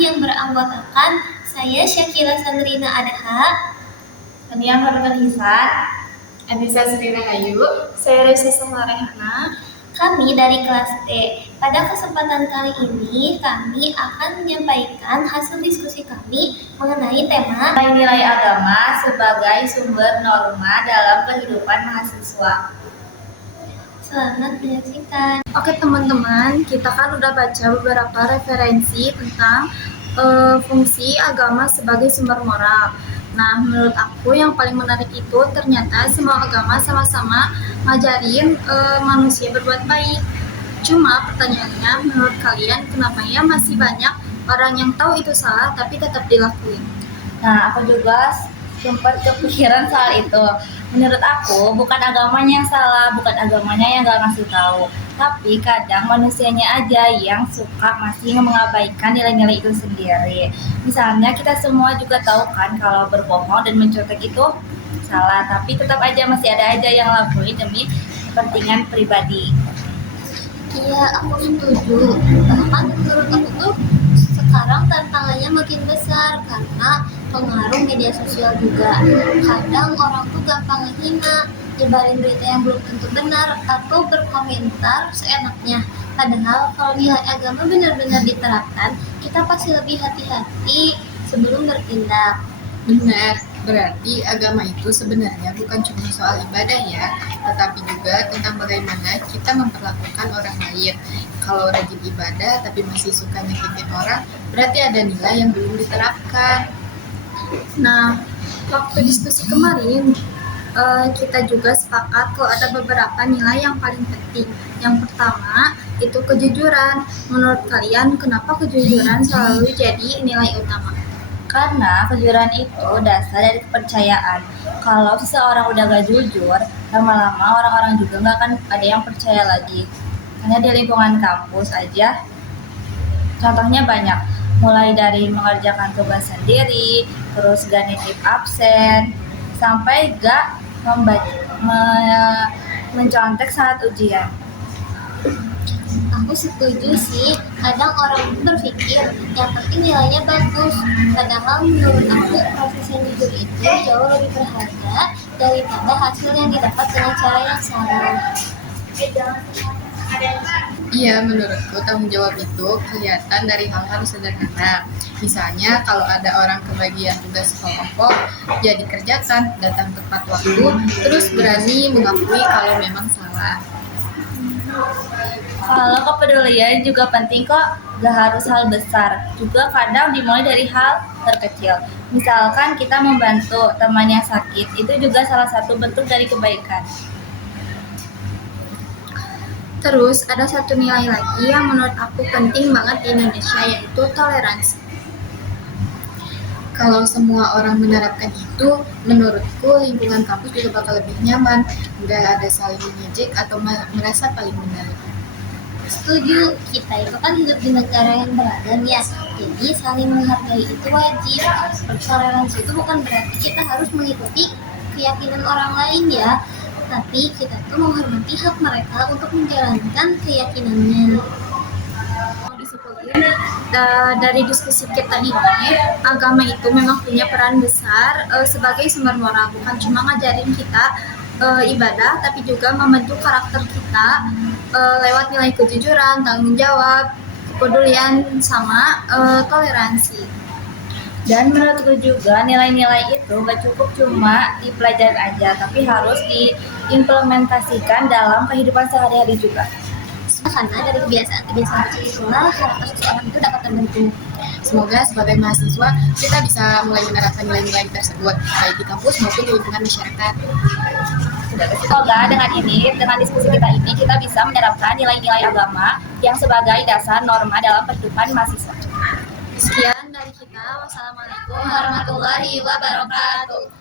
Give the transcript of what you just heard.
yang beranggotakan saya Syakila Sandrina Adha, Tania Farman Hisan, Anissa Srina Ayu, saya Reza Samarehana. kami dari kelas T. Pada kesempatan kali ini kami akan menyampaikan hasil diskusi kami mengenai tema Nilai agama sebagai sumber norma dalam kehidupan mahasiswa. Selamat menyaksikan. Oke teman-teman, kita kan udah baca beberapa referensi tentang fungsi agama sebagai sumber moral. Nah, menurut aku yang paling menarik itu ternyata semua agama sama-sama ngajarin manusia berbuat baik. Cuma pertanyaannya, menurut kalian kenapa ya masih banyak orang yang tahu itu salah tapi tetap dilakuin? Nah, aku juga sempat kepikiran soal itu. Menurut aku, bukan agamanya yang salah, bukan agamanya yang gak ngasih tahu, tapi kadang manusianya aja yang suka masih mengabaikan nilai-nilai itu sendiri. Misalnya kita semua juga tahu kan kalau berbohong dan mencontek itu salah, tapi tetap aja masih ada aja yang lakuin demi kepentingan pribadi. Iya, aku setuju. Bahkan menurut aku tuh sekarang tantangannya makin besar karena pengaruh media sosial juga. Kadang orang tuh gampang ngehina, nyebarin berita yang belum tentu benar, atau berkomentar seenaknya. Padahal kalau nilai agama benar-benar diterapkan, kita pasti lebih hati-hati sebelum bertindak. benar. Berarti agama itu sebenarnya bukan cuma soal ibadah ya, tetapi juga tentang bagaimana kita memperlakukan orang lain. Kalau rajin ibadah tapi masih suka nyakitin orang, berarti ada nilai yang belum diterapkan. Nah, waktu diskusi kemarin, kita juga sepakat kalau ada beberapa nilai yang paling penting. Yang pertama, itu kejujuran. Menurut kalian, kenapa kejujuran selalu jadi nilai utama? Karena kejujuran itu dasar dari kepercayaan. Kalau seseorang udah gak jujur, lama-lama orang-orang juga gak akan ada yang percaya lagi. Hanya di lingkungan kampus aja, contohnya banyak. Mulai dari mengerjakan tugas sendiri, terus gak nitip absen, sampai gak mencontek saat ujian. Aku setuju sih, kadang orang berpikir yang penting nilainya bagus. Padahal menurut aku proses yang jujur itu jauh lebih berharga daripada hasil yang didapat dengan cara yang salah. Iya, menurutku tanggung jawab itu kelihatan dari hal-hal sederhana. Misalnya kalau ada orang kebagian tugas kelompok, ya dikerjakan, datang tepat waktu, terus berani mengakui kalau memang salah. Kalau kepedulian juga penting kok, gak harus hal besar. Juga kadang dimulai dari hal terkecil. Misalkan kita membantu teman yang sakit, itu juga salah satu bentuk dari kebaikan. Terus ada satu nilai lagi yang menurut aku penting banget di Indonesia, yaitu toleransi. Kalau semua orang menerapkan itu, menurutku lingkungan kampus juga bakal lebih nyaman. Nggak ada saling mengejek atau merasa paling benar. Setuju, kita itu kan hidup di negara yang beragam ya, jadi saling menghargai itu wajib. Toleransi itu bukan berarti kita harus mengikuti keyakinan orang lain ya, tapi kita tuh menghormati hak mereka untuk menjalankan keyakinannya. Dari diskusi kita ini, agama itu memang punya peran besar sebagai sumber moral, bukan cuma ngajarin kita ibadah, tapi juga membentuk karakter kita lewat nilai kejujuran, tanggung jawab, kepedulian, sama toleransi. Dan menurutku juga nilai-nilai itu gak cukup cuma dipelajari aja, tapi harus diimplementasikan dalam kehidupan sehari-hari juga. Karena dari kebiasaan-kebiasaan kecil itulah karakter seseorang itu dapat terbentuk. Semoga sebagai mahasiswa kita bisa mulai menerapkan nilai-nilai tersebut, baik di kampus maupun di lingkungan masyarakat. Semoga dengan diskusi kita ini, kita bisa menerapkan nilai-nilai agama yang sebagai dasar norma dalam kehidupan mahasiswa. Sekian dari kita. Wassalamualaikum warahmatullahi wabarakatuh.